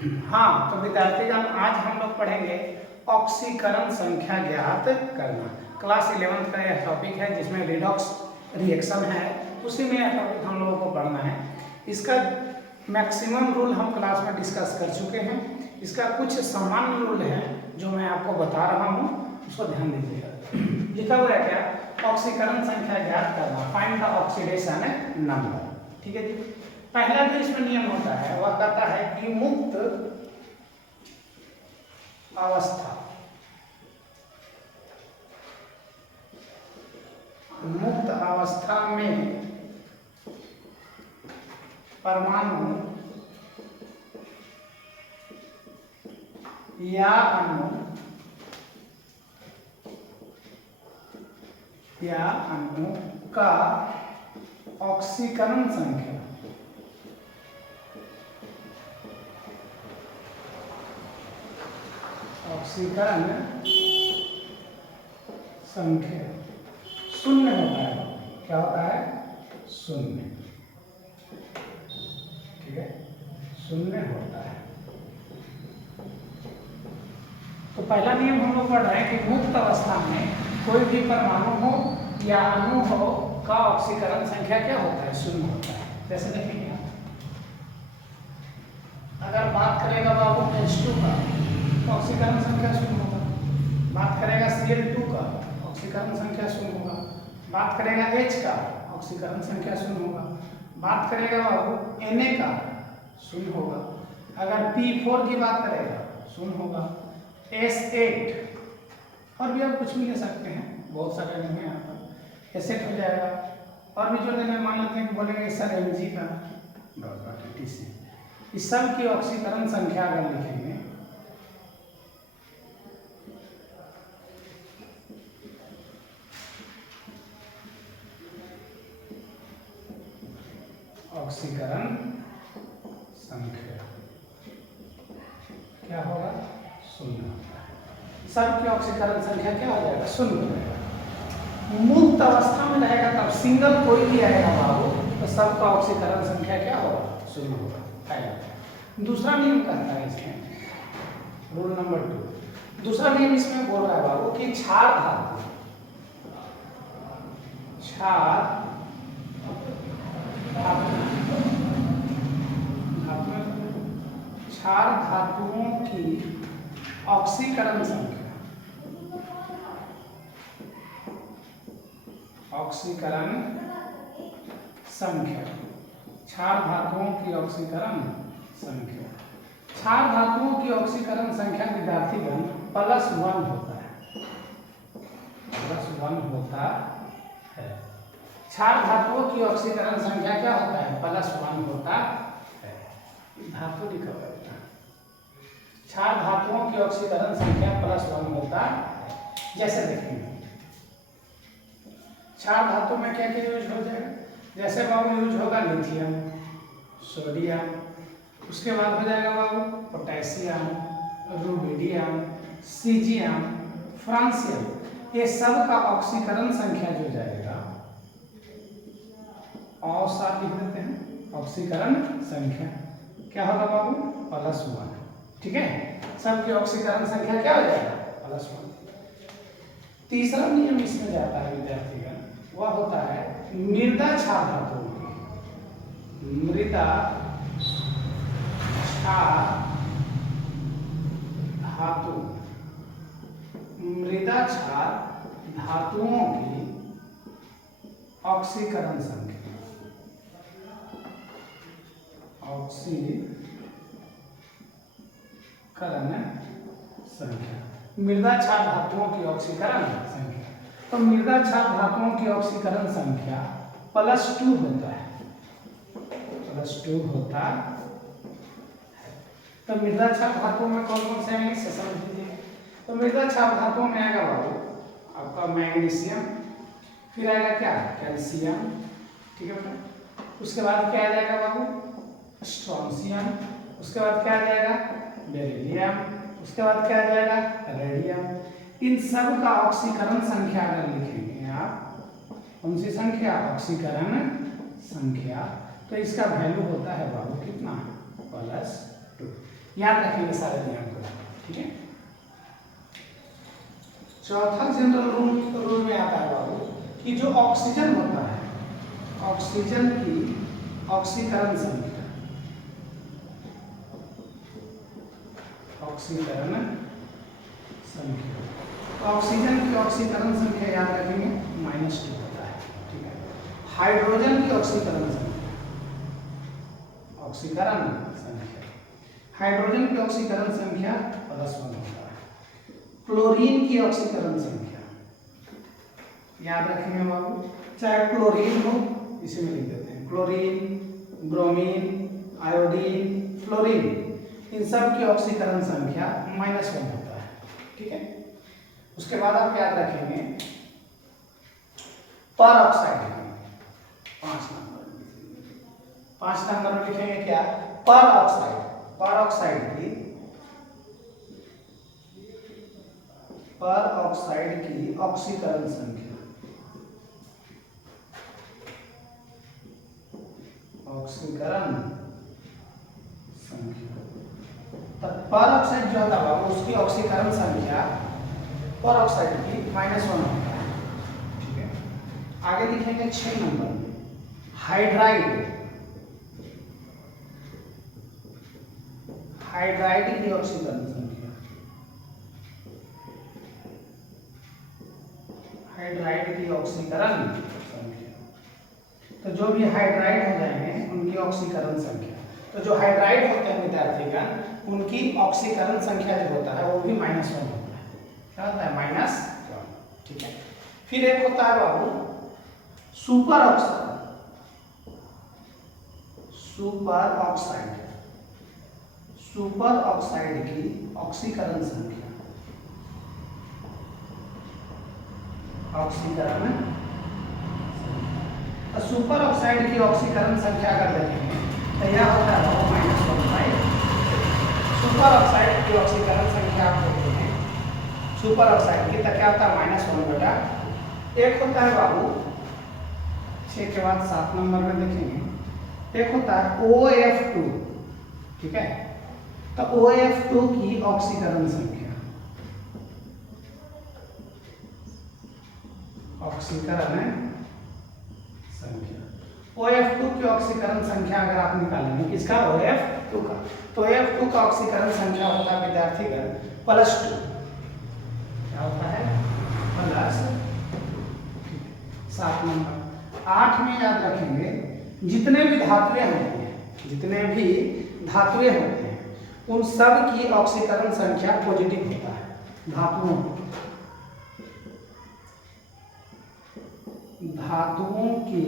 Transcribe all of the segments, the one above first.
हाँ, तो विद्यार्थीगण आज हम लोग पढ़ेंगे ऑक्सीकरण संख्या ज्ञात करना। क्लास 11th का यह टॉपिक है जिसमें रिडॉक्स रिएक्शन है, उसी में यह टॉपिक हम लोगों को पढ़ना है। इसका मैक्सिमम रूल हम क्लास में डिस्कस कर चुके हैं। इसका कुछ सामान्य रूल है जो मैं आपको बता रहा हूँ, उसको ध्यान दीजिएगा। लिखा हुआ है क्या? ऑक्सीकरण संख्या ज्ञात करना, फाइंड द ऑक्सीडेशन नंबर। ठीक है जी। पहला जो इसमें नियम होता है वह कहता है कि मुक्त अवस्था में परमाणु या अणु का ऑक्सीकरण संख्या शून्य होता है। क्या होता है? शून्य। ठीक है, शून्य होता है। तो पहला नियम हम लोग पढ़ रहे हैं कि मुक्त अवस्था में कोई भी परमाणु हो या अणु हो का ऑक्सीकरण संख्या क्या होता है? शून्य होता है। जैसे देखेंगे अगर बात करेगा बाबू H2 का तो ऑक्सीकरण संख्या शून्य होगा। बात करेगा Cl2 का ऑक्सीकरण संख्या शून्य होगा। बात करेगा H का ऑक्सीकरण संख्या शून्य होगा। बात करेगा बाबू Na का शून्य होगा। अगर P4 की बात करेगा शून्य होगा। S8 और भी आप कुछ भी ले सकते हैं, बहुत सारे लेंगे यहाँ पर S8 हो जाएगा। और भी जो लेना मान लेते हैं कि बोलेंगे सर Mg का TC। इस सब की ऑक्सीकरण संख्या अगर लिखेंगे ऑक्सीकरण संख्या क्या होगा? शून्य होगा। सब की ऑक्सीकरण संख्या क्या हो जाएगा? शून्य हो जाएगा। मुक्त अवस्था में रहेगा तब सिंगल कोई भी आएगा बाबू तो सबका ऑक्सीकरण संख्या क्या होगा? शून्य होगा। दूसरा नियम कहता है इसमें रूल नंबर 2। दूसरा नियम इसमें बोल रहा है बाबू कि क्षार धातुओं की ऑक्सीकरण संख्या क्षार धातुओं की ऑक्सीकरण संख्या। क्षार धातुओं की ऑक्सीकरण संख्या विद्यार्थीगण +1 होता है। +1 होता है। क्षार धातुओं की ऑक्सीकरण संख्या क्या होता है? +1 होता है। धातु लिखा हुआ है। क्षार धातुओं की ऑक्सीकरण संख्या +1 होता है। जैसे देखेंगे क्षार धातु में क्या क्या यूज हो जाएगा? जैसे बाबू यूज होगा लिथियम, सोडियम, उसके बाद हो जाएगा बाबू पोटेशियम, रुबिडियम, सीजियम, फ्रांसियम। ये सब का ऑक्सीकरण संख्या जो जाएगा और साथ लिख देते हैं ऑक्सीकरण संख्या क्या होगा बाबू? +1। ठीक है, सबकी ऑक्सीकरण संख्या क्या हो जाएगा? +1। तीसरा नियम इसमें जाता है विद्यार्थीगण, वह होता है मृदा क्षार धातु। मृदा क्षार धातुओं की ऑक्सीकरण संख्या मृदा क्षार धातुओं की ऑक्सीकरण संख्या। तो मृदा क्षार धातुओं की ऑक्सीकरण संख्या +2 होता है। +2 होता है। तो मृदा क्षार धातुओं में कौन कौन से आएंगे से समझ लीजिए। तो मृदा क्षार धातुओं में आएगा बाबू आपका मैग्नीशियम, फिर आएगा क्या? कैल्शियम। ठीक है, उसके बाद क्या आ जाएगा बाबू? स्ट्रोंशियम। उसके बाद क्या आ जाएगा? बेरिलियम। उसके बाद क्या आ जाएगा? रेडियम। इन सब का ऑक्सीकरण संख्या अगर लिखेंगे आप, कौन सी संख्या? ऑक्सीकरण संख्या। तो इसका वैल्यू होता है बाबू कितना? +2। याद रखेंगे सारे नियम को, ठीक है। चौथा जनरल रूल में आता है बाबू कि जो ऑक्सीजन होता है, ऑक्सीजन की ऑक्सीकरण संख्या, ऑक्सीकरण संख्या, तो ऑक्सीजन की ऑक्सीकरण संख्या याद रखेंगे -2 होता है, ठीक है। हाइड्रोजन की ऑक्सीकरण संख्या, ऑक्सीकरण संख्या, हाइड्रोजन की ऑक्सीकरण संख्या +1 होता है। क्लोरीन की ऑक्सीकरण संख्या याद रखेंगे बाबू, चाहे क्लोरीन हो, इसी में लिख देते हैं, क्लोरीन, ब्रोमीन, आयोडीन, फ्लोरीन, इन सब की ऑक्सीकरण संख्या -1 होता है, ठीक है। उसके बाद आप याद रखेंगे पर ऑक्साइड, 5 नंबर में लिखेंगे क्या, पर ऑक्साइड, पर ऑक्साइड की, पर ऑक्साइड की ऑक्सीकरण संख्या, ऑक्सीकरण संख्या, तो पर ऑक्साइड जो होता है उसकी ऑक्सीकरण संख्या पर ऑक्साइड की -1 होता है, ठीक है। आगे लिखेंगे 6 नंबर में हाइड्राइड, हाइड्राइड की ऑक्सीकरण संख्या, हाइड्राइड की ऑक्सीकरण संख्या, तो जो भी हाइड्राइड हो जाएंगे उनकी ऑक्सीकरण संख्या, तो जो हाइड्राइड होते हैं विद्यार्थीगण उनकी ऑक्सीकरण संख्या जो होता है वो भी -1 होता है, क्या होता है -1, ठीक है। फिर एक होता है बाबू super oxide, super oxide, super oxide की ऑक्सीकरण संख्या, ऑक्सीकरण, तो सुपर ऑक्साइड की ऑक्सीकरण संख्या अगर देखेंगे तो यह होता है -1, सुपर ऑक्साइड की ऑक्सीकरण संख्या आप देखते हैं, सुपर ऑक्साइड की तो क्या होता है -1 बेटा। एक होता है बाबू 6 के बाद 7 नंबर में देखेंगे, एक होता है OF2, ठीक है, तो OF2 की ऑक्सीकरण संख्या, ऑक्सीकरण संख्या, OF2 की ऑक्सीकरण संख्या अगर आप निकालेंगे किसका, OF2 का, तो OF2 का ऑक्सीकरण संख्या होता है विद्यार्थीगण +2, क्या होता है +2, 7 नंबर। 8 में याद रखेंगे जितने भी धातुएं होती हैं, जितने भी धातुएं होते हैं उन सब की ऑक्सीकरण संख्या पॉजिटिव होता है, धातुओं, धातुओं की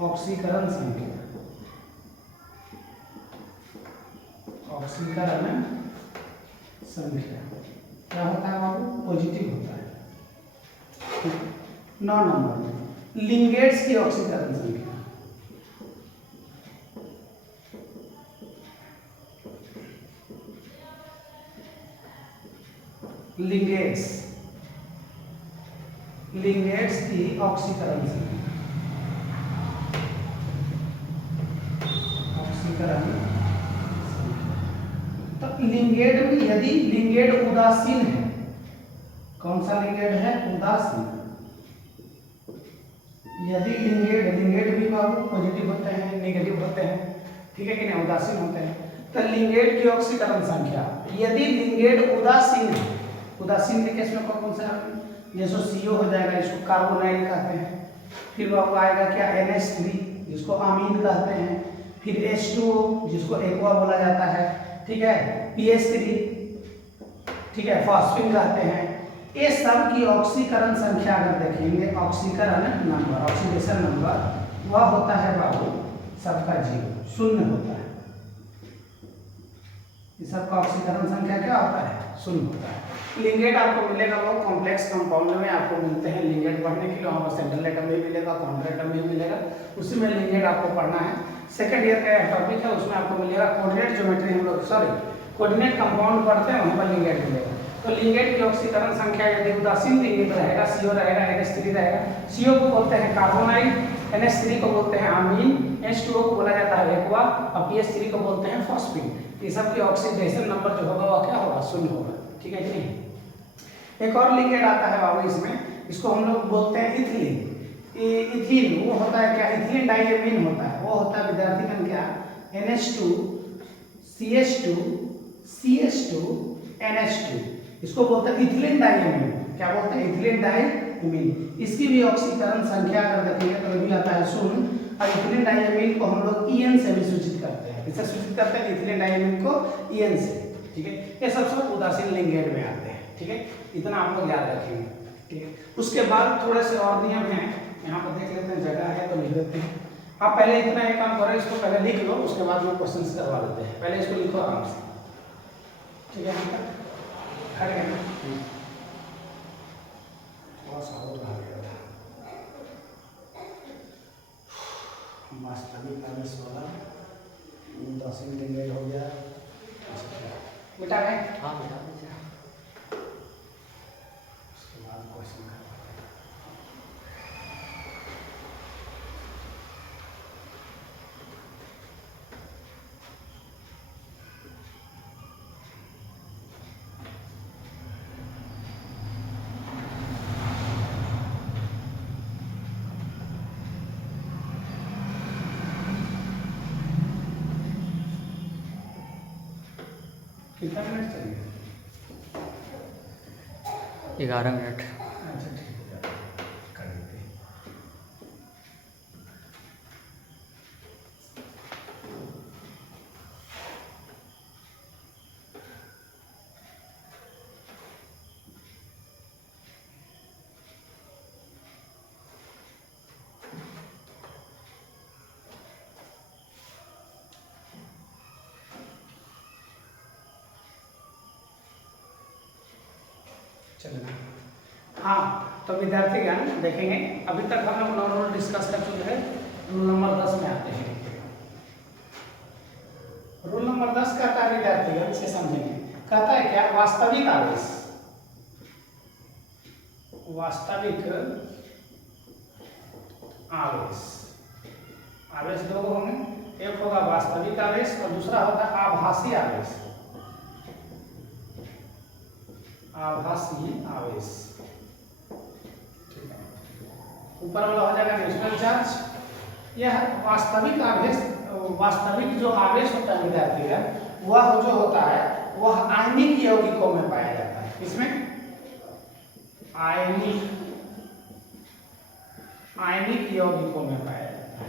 ऑक्सीकरण संख्या, ऑक्सीकरण संख्या क्या होता है बाबू, पॉजिटिव होता है। 9 नंबर में लिंगेट्स की ऑक्सीकरण संख्या, लिंगेट्स, लिंगेट्स की ऑक्सीकरण संख्या, ऑक्सीकरण, तो लिंगेट में यदि लिंगेट उदासीन है, कौन सा लिंगेट है, उदासीन, यदि लिंगेट, लिंगेट भी बाबू पॉजिटिव होते हैं, नेगेटिव होते हैं, ठीक है कि नहीं, उदासीन होते हैं, तो लिंगेट की ऑक्सीकरण संख्या यदि लिंगेट उदासीन है, उदासीन के केस में कौन सा, जैसे CO हो जाएगा, इसको कार्बोनाइल कहते हैं, फिर बाबू आएगा क्या NH3 जिसको अमीन कहते हैं, फिर H2O जिसको एक्वा बोला जाता है, ठीक है, PH3, ठीक है, फॉस्फिन कहते हैं। ये सब की ऑक्सीकरण संख्या अगर देखेंगे, ऑक्सीकरण नंबर, ऑक्सीडेशन नंबर वह होता है बाबू सबका 0 होता है, इस सबका ऑक्सीकरण संख्या क्या होता है, 0 होता है। लिंगेट आपको मिलेगा वो कॉम्प्लेक्स कंपाउंड में आपको मिलते हैं लिंगेट पढ़ने के लिए, वहाँ पर सेंट्रल एटम भी मिलेगा, काउंटर एटम भी मिलेगा, उसी में लिंगेट आपको पढ़ना है। सेकंड ईयर का टॉपिक है, उसमें आपको मिलेगा कोऑर्डिनेट ज्योमेट्री, हम लोग कोऑर्डिनेट कंपाउंड पढ़ते हैं, वहाँ पर लिंगेट मिलेगा। तो लिंगेट की ऑक्सीकरण संख्या यदि उदासीन लिंगेट रहेगा, CO रहेगा, NH3 रहेगा, CO को बोलते हैं कार्बोनाइल, NH3 को बोलते हैं अमीन, H2O को बोला जाता है एक्वा और PH3 को बोलते हैं फॉस्फिन। ये सब की ऑक्सीडेशन नंबर जो होगा वह क्या होगा, 0 होगा। ठीक है कि नहीं। एक और लिगेंड आता है बाबू इसमें, इसको हम लोग बोलते हैं इथिलीन। इथिलीन वो होता है क्या, इथिलीन डाइएमीन होता है, वो होता है विद्यार्थीगण क्या, NH2 CH2 CH2 NH2, इसको बोलते हैं इथिलीन डाइएमीन। क्या बोलते हैं, इथिलीन डाइएमीन। इसकी भी ऑक्सीकरण संख्या अगर देखेंगे तो भी आता है 0। और इथिलीन डाइएमीन को हम लोग EN से भी सूचित करते हैं। किससे सूचित करते हैं, इथिलीन डाइएमीन को EN से। ठीक है, ये सब उदासीन लिंगेंड में आते हैं। ठीक है, इतना आप लोग याद रखेंगे। ठीक है, उसके बाद थोड़े से और नियम हैं, यहाँ पर देख लेते हैं, जगह है तो लिख लेते हैं। आप पहले इतना एक काम करो, इसको पहले लिख लो, उसके बाद में क्वेश्चन करवा लेते हैं। पहले इसको लिखो आराम से। ठीक है, खड़े हैं, थोड़ा सा और रह गया था। वास्तविक आवेश वाला उदासीन लिंगेंड हो गया, मिटा गए। हाँ मिटा दीजिए। उसके बाद क्वेश्चन कितना मिनट चलिए, 11 मिनट। अच्छा ठीक है, कर देते हैं। चलना। हाँ, तो विद्यार्थीगण देखेंगे, अभी तक हम लोग नॉर्मल डिस्कस कर चुके हैं। रूल नंबर 10 में आते हैं। रूल नंबर 10 कहता है विद्यार्थीगण, इसे समझेंगे। कहता है क्या, वास्तविक आवेश, वास्तविक आवेश, आवेश दो होंगे, एक होगा वास्तविक आवेश और दूसरा होगा आभासी आवेश। आभासी आवेश, ठीक है, ऊपर वाला हो जाएगा नेचुरल चार्ज। यह वास्तविक आवेश, वास्तविक जो आवेश होता है विद्यार्थीगण, वह जो होता है वह आयनिक यौगिकों में पाया जाता है। इसमें आयनिक यौगिकों में पाया जाता है।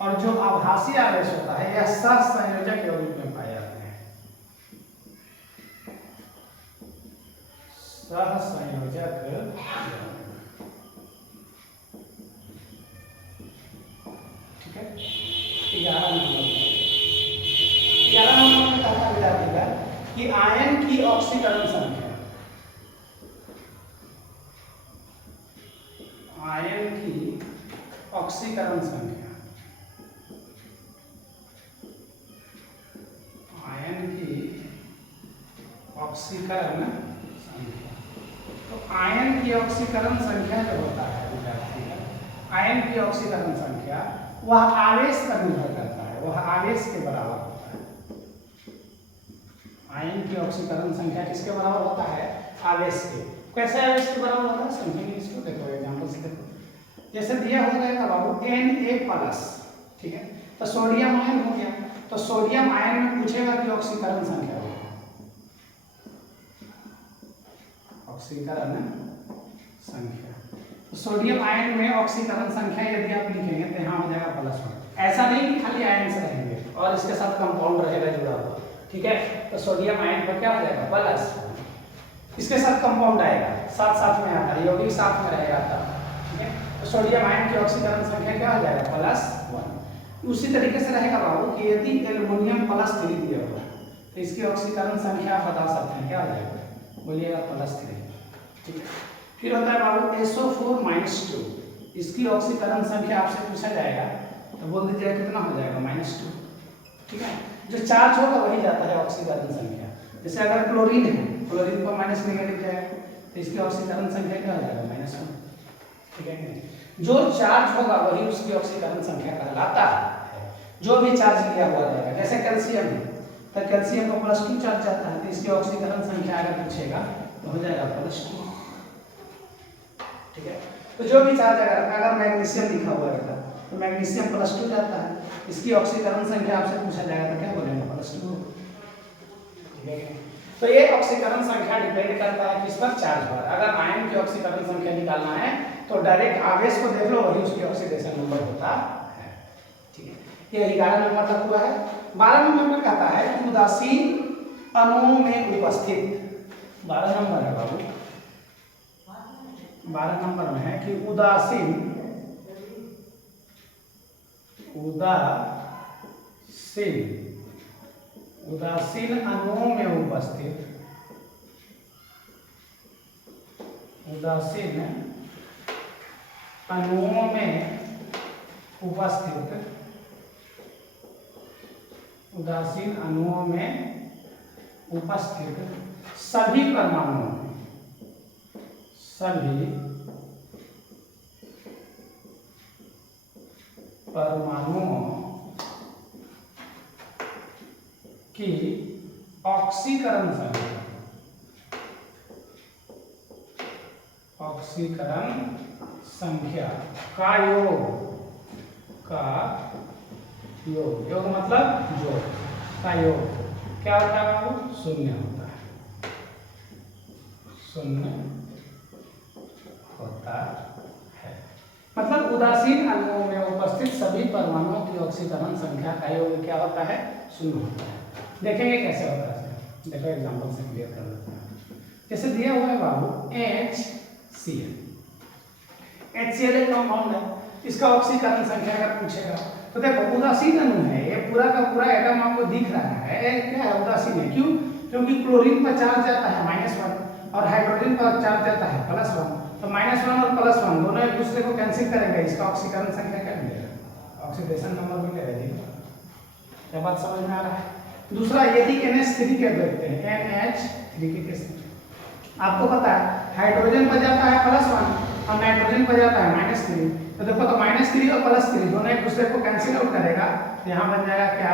और जो आभासी आवेश होता है यह सहसंयोजक यौगिक में पाए जाते हैं। सहसंयोजक, ठीक है। 11 नंबर में कहता विद्यार्थीगण कि आयन की ऑक्सीकरण संख्या, आयन की ऑक्सीकरण संख्या, आयन की ऑक्सीकरण संख्या। तो आयन की ऑक्सीकरण संख्या जो होता है विद्यार्थीगण, आयन की ऑक्सीकरण संख्या वह आवेश पर निर्भर करता है, वह आवेश के बराबर होता है। आयन की ऑक्सीकरण संख्या किसके बराबर होता है, आवेश के। कैसे आवेश के बराबर होता है, समझेंगे इसको। देखो एग्जांपल से देखो, जैसे दिया हो जाएगा बाबू Na+, ठीक है, तो सोडियम आयन हो गया, तो सोडियम आयन में पूछेगा कि ऑक्सीकरण संख्या होगा, ऑक्सीकरण संख्या। तो सोडियम आयन में ऑक्सीकरण संख्या यदि आप लिखेंगे तो यहाँ हो जाएगा +1। ऐसा नहीं कि खाली आयन से रहेंगे और इसके साथ कंपाउंड रहेगा जुड़ा हुआ, ठीक है। तो सोडियम आयन पर क्या हो जाएगा, +1, इसके साथ कंपाउंड आएगा, साथ साथ में आता है, यौगिक साथ में रहेगा तब, ठीक है। तो सोडियम आयन की ऑक्सीकरण संख्या क्या हो जाएगा, +1। उसी तरीके से रहेगा बाबू कि यदि एल्युमिनियम +3 दिया हुआ तो इसकी ऑक्सीकरण संख्या आप बता सकते हैं, क्या हो जाएगा, बोलिएगा +3, ठीक है। फिर होता है बाबू SO4-2, इसकी ऑक्सीकरण संख्या आपसे पूछा जाएगा तो बोल दीजिएगा कितना हो जाएगा, -2, ठीक है। जो चार्ज होगा वही जाता है ऑक्सीकरण संख्या। जैसे अगर क्लोरीन है, क्लोरीन को माइनस नेगेटिव जाएगा तो इसकी ऑक्सीकरण संख्या क्या हो जाएगा, -1, ठीक है। जो चार्ज होगा वही उसकी ऑक्सीकरण संख्या कहलाता है। जो भी चार्ज लिया हुआ रहेगा, जैसे कैल्शियम है तो कैल्शियम को +2 चार्ज जाता है, तो इसकी ऑक्सीकरण संख्या अगर पूछेगा तो हो जाएगा +2। ठीक है, तो जो भी चार्ज अगर मैग्नीशियम लिखा हुआ रहता तो मैग्नीशियम +2 जाता है, इसकी ऑक्सीकरण संख्या आपसे पूछा जाएगा तो क्या बोलेंगे, +2। ठीक है, तो ये ऑक्सीकरण संख्या डिपेंड करता है किस पर, चार्ज पर। अगर आयन की ऑक्सीकरण संख्या निकालना है तो डायरेक्ट आवेश को देख लो, वही उसकी ऑक्सीडेशन नंबर होता है। ठीक है, ये 11 नंबर तक हुआ है। 12 नंबर में कहता है कि उदासीन अणुओं में उपस्थित, 12 नंबर है बाबू, 12 नंबर में है कि उदासीन अणुओं में उपस्थित, उदासीन अणुओं में उपस्थित, उदासीन अणुओं में उपस्थित सभी परमाणुओं की ऑक्सीकरण संख्या का योग मतलब जोड़ का योग क्या होता है बाबू, 0 होता है, 0 होता है। मतलब उदासीन अणुओं में उपस्थित सभी परमाणुओं की ऑक्सीकरण संख्या का योग क्या होता है, 0 होता है। देखेंगे कैसे होता है, देखो एग्जांपल से क्लियर कर देते हैं। जैसे दिया हुआ है बाबू HCl, HCl एक कंपाउंड है, इसका ऑक्सीकरण संख्या अगर पूछेगा तो देखो उदासीन अणु है, ये पूरा का पूरा एटम आपको दिख रहा है, क्या है, उदासीन है। क्यों? क्योंकि क्लोरीन पर चार्ज जाता है -1 और हाइड्रोजन पर चार्ज जाता है +1, तो -1 और +1 दोनों एक दूसरे को कैंसिल करेंगे, इसका ऑक्सीकरण संख्या क्या मिलेगा, ऑक्सीडेशन नंबर मिलेगा। क्या बात समझ में आ रहा है? दूसरा यदि NH3 के देखते हैं, NH3 के केस में आपको पता है हाइड्रोजन पर जाता है +1 और नाइट्रोजन पर जाता है -3, तो देखो तो -3 और +3 दोनों एक दूसरे को कैंसिल आउट करेगा, तो यहाँ बन जाएगा क्या,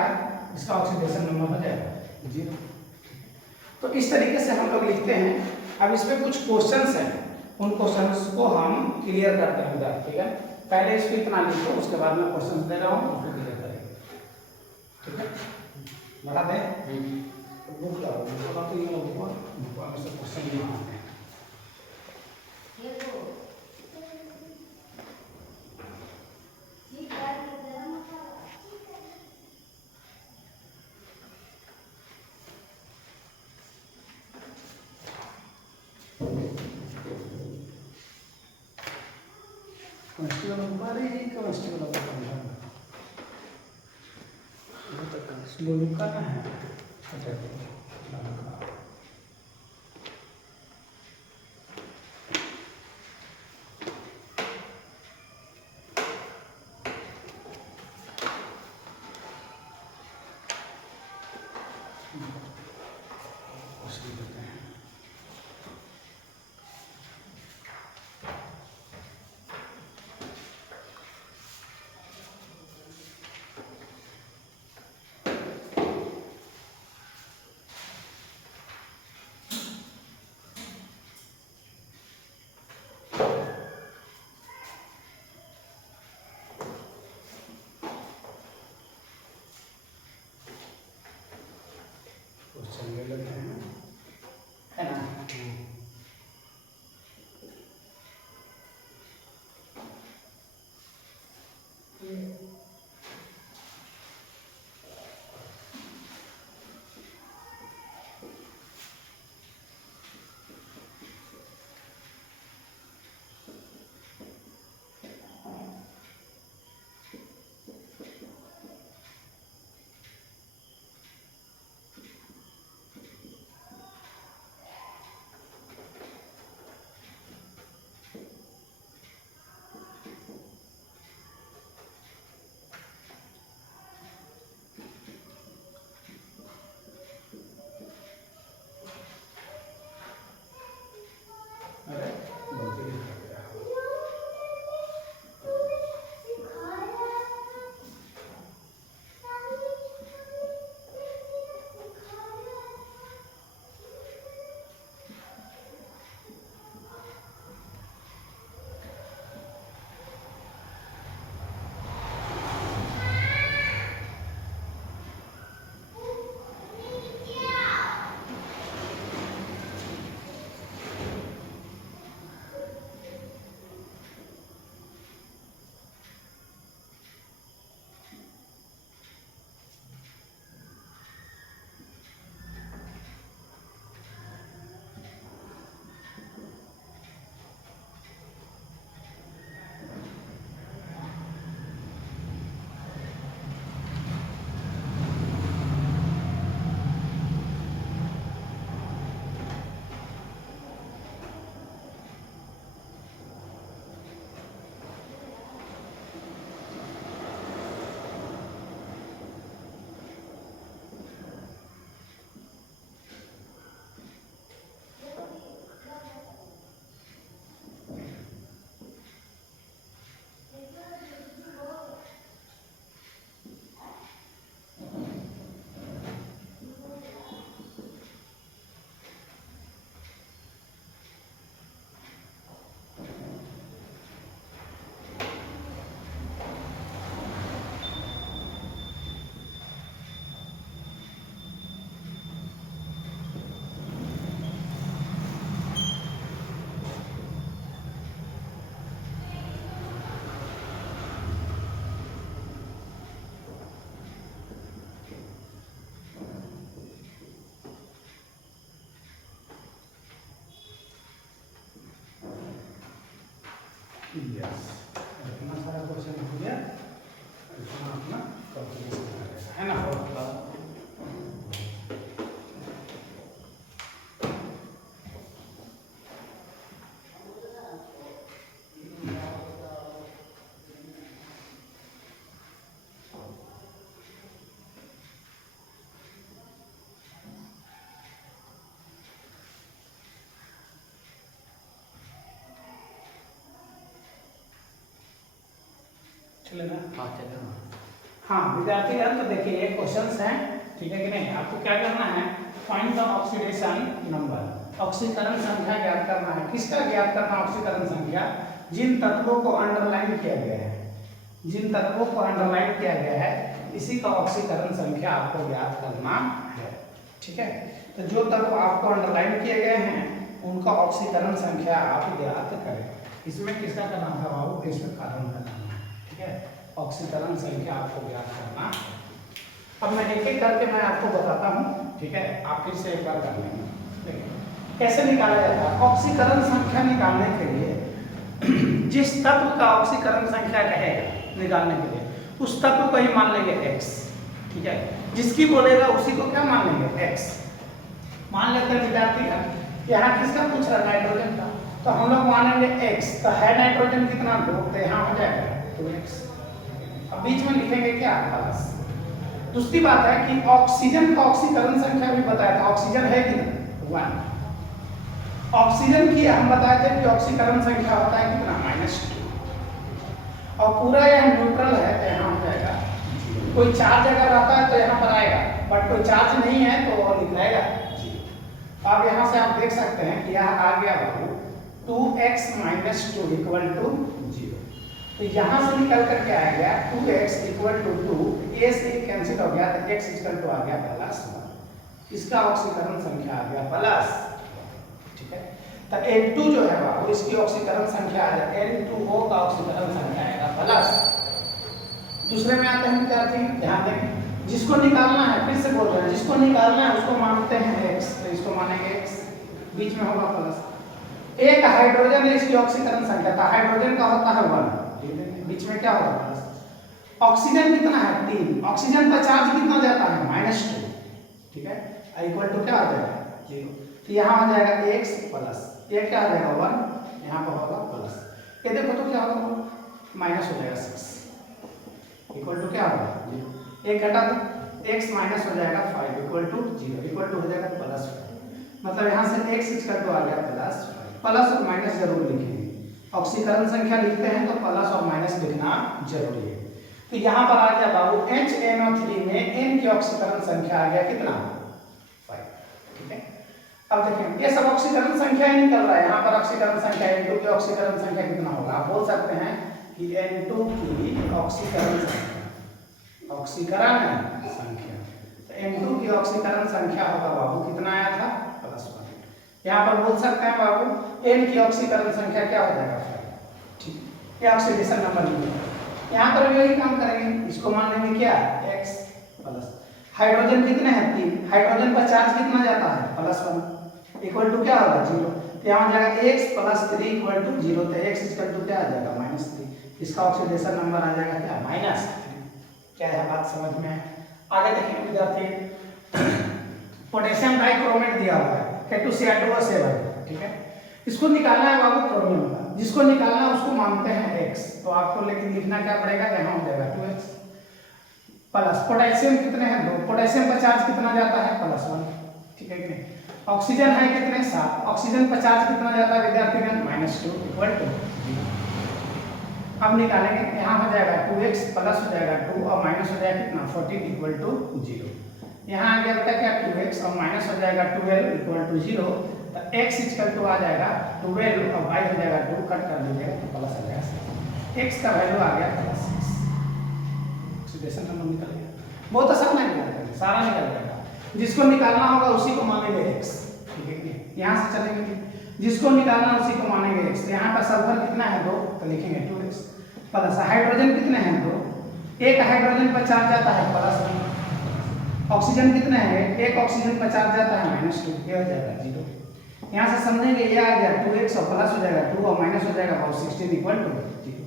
इसका ऑक्सीडेशन नंबर हो जाएगा 0। तो इस तरीके से हम लोग लिखते हैं। अब इसमें कुछ क्वेश्चंस हैं, उन क्वेश्चंस को हम क्लियर करते हैं उधर। ठीक है, पहले इसको इतना लिखो, उसके बाद में क्वेश्चंस दे रहा हूँ, उसको क्लियर करेंगे। ठीक है, बता दें बुक लाओ, तो ये लोग में से क्वेश्चन नहीं आते हैं। करना है यस, इतना सारा क्वेश्चन हो गया, इतना अपना कैलकुलेशन करेगा, है ना। चलेगा? हाँ चलेगा। हाँ विद्यार्थीगण, तो देखिए ये क्वेश्चंस हैं, ठीक है कि नहीं। आपको क्या करना है, फाइंड द ऑक्सीडेशन नंबर, ऑक्सीकरण संख्या ज्ञात करना है। किसका ज्ञात करना ऑक्सीकरण संख्या? जिन तत्वों को अंडरलाइन किया गया है, जिन तत्वों को अंडरलाइन किया गया है इसी का ऑक्सीकरण संख्या आपको ज्ञात करना है, ठीक है। तो जो तत्व आपको अंडरलाइन किए गए हैं उनका ऑक्सीकरण संख्या आप ज्ञात करें। इसमें किसका करना था बाबू? इसमें कार्बन का करना, ठीक है। ऑक्सीकरण संख्या आपको ज्ञात करना। अब मैं एक एक करके मैं आपको बताता हूँ, ठीक है। आप फिर से एक बार कर लेंगे। देखिए कैसे निकाला जाता है ऑक्सीकरण संख्या निकालने के लिए। जिस तत्व का ऑक्सीकरण संख्या कहेगा निकालने के लिए, उस तत्व को ही मान लेंगे x, ठीक है। जिसकी बोलेगा उसी को क्या मान लेंगे? x। मान लेते हैं विद्यार्थी, यहाँ किसका पूछ रहा? नाइट्रोजन का। तो हम लोग मानेंगे x, तो है नाइट्रोजन कितना? 2, तो यहाँ हो जाएगा 2x। अब बीच में लिखेंगे क्या? प्लस। दूसरी बात है कि ऑक्सीजन का ऑक्सीकरण संख्या भी बताया था, ऑक्सीजन है कितना? 1। ऑक्सीजन की हम बताए थे कि ऑक्सीकरण संख्या होता है कितना? -2। और पूरा यह न्यूट्रल है तो यहाँ हो जाएगा। कोई चार्ज अगर रहता है तो यहाँ पर आएगा, बट कोई चार्ज नहीं है तो लिखाएगा 0। अब यहाँ से आप देख सकते हैं कि यह आ गया बाबू 2x - 2 = 0। तो यहाँ से निकल कर के आ गया 2x = 2, a से कैंसिल हो गया तो x = आ गया +1। इसका ऑक्सीकरण संख्या आ गया +1, ठीक है। तो N2 जो है बाबू इसकी ऑक्सीकरण संख्या आ जाए N2O का ऑक्सीकरण संख्या आएगा +। दूसरे में आते हैं विद्यार्थी, ध्यान दें, जिसको निकालना है, फिर से बोल रहे हैं, जिसको निकालना है उसको मानते हैं x, तो इसको मानेंगे x, बीच में होगा प्लस। एक हाइड्रोजन है, इसकी ऑक्सीकरण संख्या था, हाइड्रोजन का होता है 1, बीच में क्या होगा? प्लस। ऑक्सीजन कितना है? 3। ऑक्सीजन का चार्ज कितना जाता है? -2, ठीक है। इक्वल टू क्या आ जाएगा? 0। तो यहाँ हो जाएगा x प्लस ये क्या आ जाएगा 1, यहाँ पर होगा प्लस। ये देखो तो क्या होगा? माइनस हो जाएगा 6, इक्वल टू क्या होगा? 0। एक घटा दो, x माइनस हो जाएगा 5 इक्वल टू 0, इक्वल टू हो जाएगा +5। मतलब यहाँ से x = आ गया +5। प्लस और माइनस जरूर लिखेंगे, ऑक्सीकरण संख्या लिखते हैं तो प्लस और माइनस लिखना जरूरी है। तो यहाँ पर आ गया बाबू HNO3 में n की ऑक्सीकरण संख्या आ गया कितना? 5, ठीक है। अब देखें ये सब ऑक्सीकरण संख्या ही निकल रहा है, यहाँ पर ऑक्सीकरण संख्या N2 की ऑक्सीकरण संख्या कितना होगा? आप बोल सकते हैं कि N2 की ऑक्सीकरण संख्या, ऑक्सीकरण संख्या, तो N2 की ऑक्सीकरण संख्या होगा बाबू कितना आया था? +1। यहाँ पर बोल सकते हैं बाबू N की ऑक्सीकरण संख्या क्या हो जाएगा? 5, ठीक। ये ऑक्सीडेशन नंबर लिखा, यहाँ पर भी वही काम करेंगे, इसको मान लेंगे क्या? x plus. हाइड्रोजन कितने हैं? 3। हाइड्रोजन पर चार्ज कितना जाता है? +1 इक्वल टू क्या होगा? 0। तो यहाँ जाएगा x + 3 = 0, तो x = क्या आ जाएगा? -3। इसका ऑक्सीडेशन नंबर आ जाएगा क्या? -3। क्या है बात समझ में है? आगे देखिए विद्यार्थी, पोटेशियम डाइक्रोमेट दिया हुआ है K2Cr2O7, ठीक है। इसको निकालना है बाबू क्रोमियम का, जिसको निकालना है उसको मानते हैं x, तो आपको लेकिन लिखना क्या पड़ेगा? यहाँ हो जाएगा 2x प्लस। पोटेशियम कितने हैं? 2। पोटेशियम पर चार्ज कितना जाता है? +1, ठीक है कि नहीं। ऑक्सीजन है कितने? 7। ऑक्सीजन पर चार्ज कितना जाता है विद्यार्थीगण? -2 इक्वल टू 0। अब निकालेंगे, यहाँ हो जाएगा 2x प्लस हो जाएगा 2 और माइनस हो जाएगा कितना? 14 इक्वल टू 0। यहाँ आ गया बेटा क्या? 2x और माइनस हो जाएगा 12 इक्वल टू 0, तो x = आ जाएगा 12 और y हो जाएगा 2, कट कर दीजिएगा तो प्लस आ जाएगा। x का वैल्यू आ गया +6, ऑक्सीडेशन नंबर निकल गया। बहुत आसान है, निकल सारा निकल जाएगा। जिसको निकालना होगा उसी को मानेंगे x, ठीक है। यहाँ से चलेंगे, जिसको निकालना उसी को मानेंगे x। तो यहाँ पर सल्फर कितना है? 2, तो लिखेंगे 2x प्लस। हाइड्रोजन कितने हैं? 2। एक हाइड्रोजन पर चार्ज जाता है +1। ऑक्सीजन कितने हैं? एक ऑक्सीजन पर चार्ज जाता है -2, ये हो जाएगा 0। यहाँ से समझेंगे, ये आ गया 2x और प्लस हो जाएगा 2 और माइनस हो जाएगा 16 इक्वल टू 0।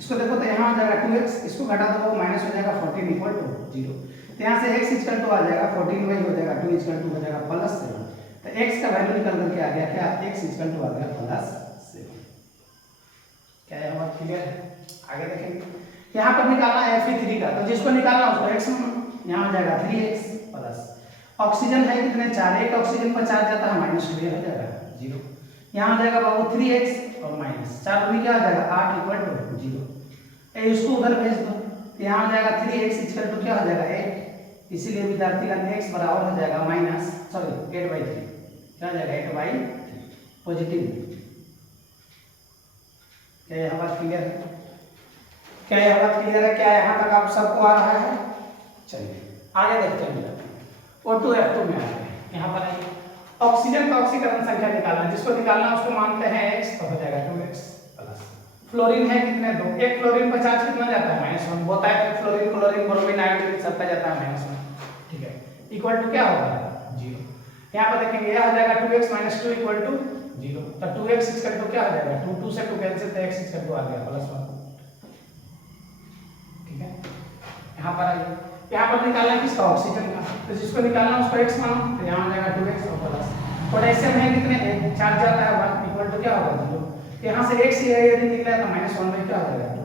इसको देखो तो यहाँ आ जाएगा 2x, इसको घटा दो माइनस हो जाएगा 14 इक्वल टू 0। तो यहाँ से x इक्वल टू आ जाएगा 14 वही हो जाएगा 2 इक्वल टू हो जाएगा प्लस 7। तो x का वैल्यू निकल करके आ गया क्या, x इक्वल टू आ गया प्लस 7। क्या है बात क्लियर है? आगे देखेंगे यहाँ पर निकालना है Fe3 का, तो जिसको निकालना उसको x यहाँ आ जाएगा 3x प्लस ऑक्सीजन है कितने 4, एक ऑक्सीजन पर चार्ज जाता है -2 हो जाएगा 0। यहाँ आ जाएगा बाबू 3x और माइनस 4 दूनी क्या आ जाएगा 8 इक्वल टू 0। इसको उधर भेज दो, यहाँ आ जाएगा 3x इक्वल टू क्या हो जाएगा 8, इसीलिए विद्यार्थी का x बराबर हो जाएगा -8/3, क्या हो जाएगा 8/3 पॉजिटिव। क्या यह बात क्लियर है? क्या यह बात क्लियर है? क्या यहाँ तक आप सबको आ रहा है? चलिए आगे देखते हैं। O2F2 में आते हैं, यहाँ पर आइए। ऑक्सीजन का ऑक्सीकरण संख्या निकालना, जिसको निकालना उसको मानते हैं x, तो हो जाएगा 2x प्लस। फ्लोरीन है कितने 2, एक फ्लोरीन पर चार्ज कितना जाता है -1 होता है, तो फ्लोरीन क्लोरीन ब्रोमीन आयोडीन सबका जाता है -1, ठीक है, इक्वल टू क्या होगा 0। यहाँ पर देखेंगे यह हो जाएगा 2x - 2 इक्वल टू 0। तो 2x इक्वल टू क्या हो जाएगा 2, 2 से 2 कैंसिल, तो x इक्वल टू आ गया +1, ठीक है। यहाँ पर आइए, यहाँ पर निकालना है किसका ऑक्सीजन का, तो जिसको निकालना उसको x मानो, तो यहाँ आ जाएगा 2x और प्लस। पोटेशियम है कितने 1, चार्ज जाता है 1 इक्वल टू क्या होगा 0। तो यहाँ से x यदि निकला तो -1 में क्या हो जाएगा 2।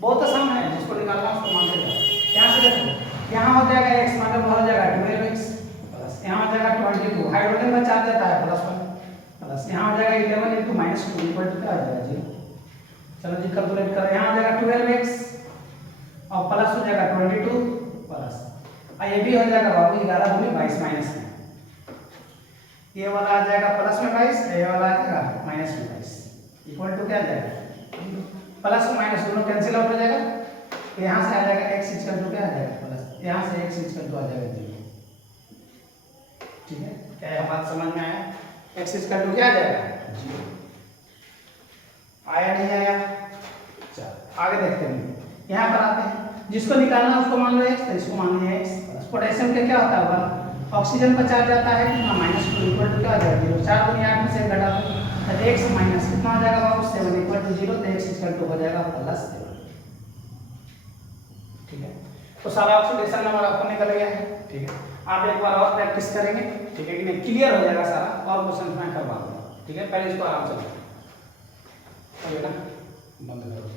बहुत आसान है, जिसको निकालना उसको मान लेगा। यहाँ से देखो यहाँ हो जाएगा x मतलब हो जाएगा 12x प्लस, यहाँ हो जाएगा 22, हाइड्रोजन में चार्ज जाता है +1 प्लस, यहाँ हो जाएगा 11 × -2 इक्वल टू क्या आ जाएगा 0। चलो जी कैलकुलेट करें, यहाँ हो जाएगा 12x और प्लस हो जाएगा 22 प्लस, और ये भी हो जाएगा बाबू 11 दूनी 22 माइनस में, ये वाला आ जाएगा प्लस में 22, ये वाला आ जाएगा माइनस में 22 इक्वल टू क्या आ जाएगा, प्लस और माइनस दोनों कैंसिल आउट हो जाएगा। तो यहाँ से आ जाएगा x इक्वल टू क्या आ जाएगा प्लस, यहाँ से x इक्वल टू आ जाएगा 0, ठीक है। क्या यह बात समझ में आया? x इक्वल टू क्या आ जाएगा 0, आया नहीं आया? चलो आगे देखते हैं, यहाँ पर आते हैं, जिसको निकालना उसको मान लो x, तो इसको मान लिया x प्लस। पोटेशियम का क्या होता है 1, ऑक्सीजन पर चार्ज जाता है कितना -2 इक्वल टू क्या आ जाएगा 0, 4 दूनी 8 में से घटा दो तो x माइनस कितना हो जाएगा बाबू 7 इक्वल टू 0, तो x इक्वल टू हो जाएगा +7, ठीक है। तो सारा ऑक्सीडेशन नंबर आपको निकल गया है, ठीक है। आप एक बार और प्रैक्टिस करेंगे, ठीक है कि नहीं, क्लियर हो जाएगा सारा, और क्वेश्चन मैं करवा दूंगा, ठीक है। पहले इसको आराम से ना बंद करो।